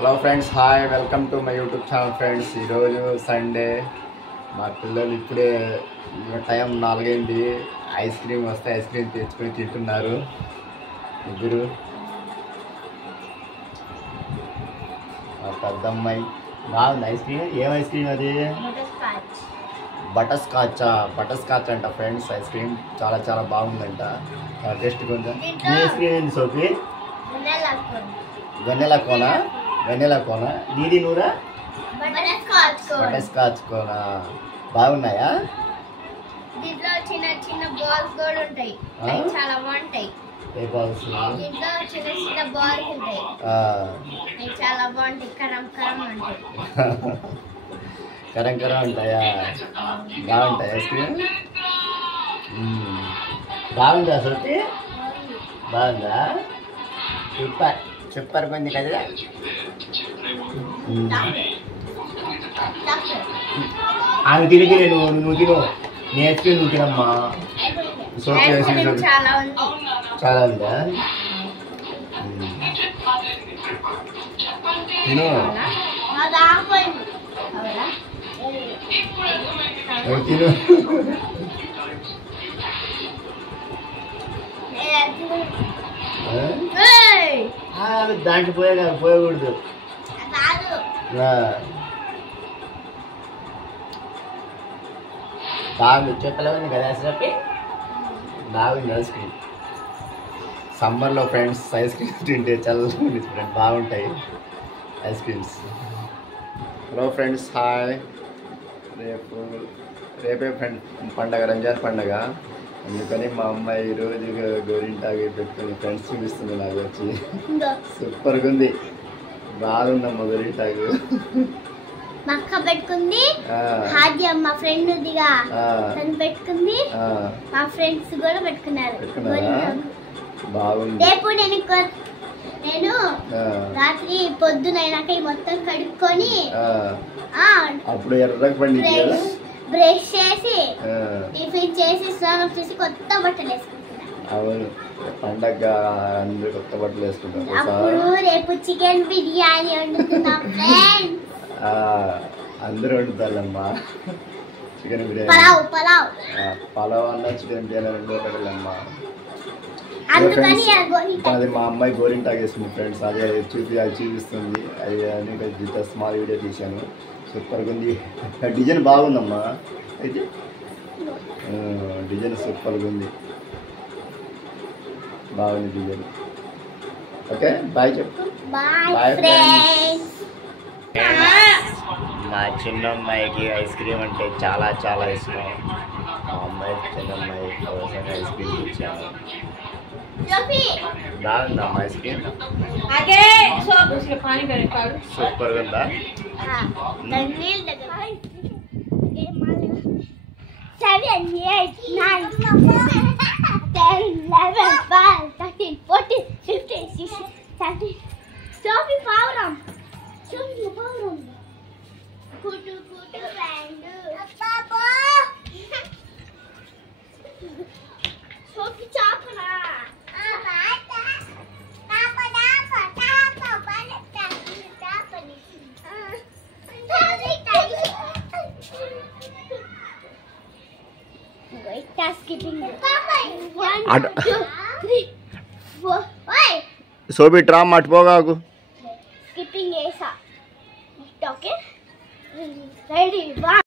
Hello friends, hi, welcome to my YouTube channel friends. ఈరోజు Sunday. మా పిల్లలు ఇప్పుడే టైం 4 అయింది. ఐస్ క్రీమ్ వస్తే ఐస్ క్రీమ్ తెచ్చుకొని తింటున్నారు ఇద్దరు. మా పెద్దమ్మాయి బాగుంది ఐస్ క్రీమ్. ఏం ఐస్ క్రీమ్ అది? బటర్ స్కాచ్ అంట ఫ్రెండ్స్. ఐస్ క్రీమ్ చాలా చాలా బాగుందంట. టేస్ట్గా ఉందా? ఈ ఐస్ క్రీమ్ ఏంది సోఫీ? వెన్నెలా కోనా నీది నూరా? బటర్ స్కాచ్ కోనా బాగున్నాయా? దీంట్లో చిన్న చిన్న బాల్స్ కూడా ఉంటాయి, చాలా బాగుంటాయి. ఏ బాల్స్? దీంట్లో చిన్న చిన్న బాల్స్ ఉంటాయి, చాలా బాగుంటాయి. కరం ఉంటాయా? బాగుంటాయి ఐస్ క్రీమ్. బాగుందా సోటి? బాగుందా? సూపర్ కొంది కదా. ఆమె తిని నువ్వు తిను. నేర్చుకుని నువ్వు తినమ్మా. సోటి చాలా ఉందా? తిను. తిను. దాంట్లో పోయకూడదు. బాగుంది. చెప్పలే ఉంది కదా అసలు. బాగుంది ఐస్ క్రీమ్. సమ్మర్లో ఫ్రెండ్స్ ఐస్ క్రీమ్స్ తింటే చల్లగా ఫ్రెండ్ బాగుంటాయి ice creams. Hello friends, hi. రేపే పండగ, రంజాన్ పండగ. అందుకని మా అమ్మాయి ఈరోజు గోరింటాకు పెట్టుకుని ఫ్రెండ్స్ చూపిస్తుంది నాకు వచ్చి. సూపర్గా ఉంది. బాగుందమ్మా గోరింటాకు. మా అక్క పెట్టుకుంది, హాజీ మా ఫ్రెండ్ ఉందిగా తను పెట్టుకుంది, మా ఫ్రెండ్స్ కూడా పెట్టుకున్నారు. బాగుంది. రేపు నేను రాత్రి పొద్దునైనాక మొత్తం కడుక్కొని అప్పుడు ఎర్రగా పండింది కదా, బ్రష్ చేసి టిఫిన్ చేసి స్నానం చేసి కొత్త బట్టలు వేసుకుంటున్నాను. అవును, పండగ అందరూ కొత్త బట్టలు వేసుకుంటారు. అప్పుడు రేపు చికెన్ బిర్యానీ వండుతున్నాం ఫ్రెండ్స్. అందరూ వండుతారమ్మా చికెన్ బిర్యానీ. పలావ్ అన్న చికెన్ బిర్యానీ రెండు ఒకటేలమ్మా. అది మా అమ్మాయి గోరింటాకు వేస్తుంది ఫ్రెండ్స్. అది చూపిస్తుంది. అది స్మాల్ వీడియో తీశాను. సూపర్గా ఉంది. డిజైన్ బాగుందమ్మా. అయితే డిజైన్ సూపర్గా ఉంది. బాగుంది డిజైన్. ఓకే, బాయ్ చెప్పు. Bye friends. మా చిన్నమ్మాయికి ఐస్ క్రీమ్ అంటే చాలా చాలా ఇష్టం. మా అమ్మాయి చిన్నమ్మాయి కోసం ఐస్ క్రీమ్ ఇచ్చాను. బాగుందమ్మా ఐస్ క్రీమ్. సూపర్గా ఉందా? 7, 8, 9, 10, 11, 12, 13, 14, 15, 16, 17. Sophie Pauram. Kutu bandu. Papa. Sophie chapna. సోబి ట్రా మర్చిపోగాకు. స్కిప్పింగ్ చేసా. Okay, ready.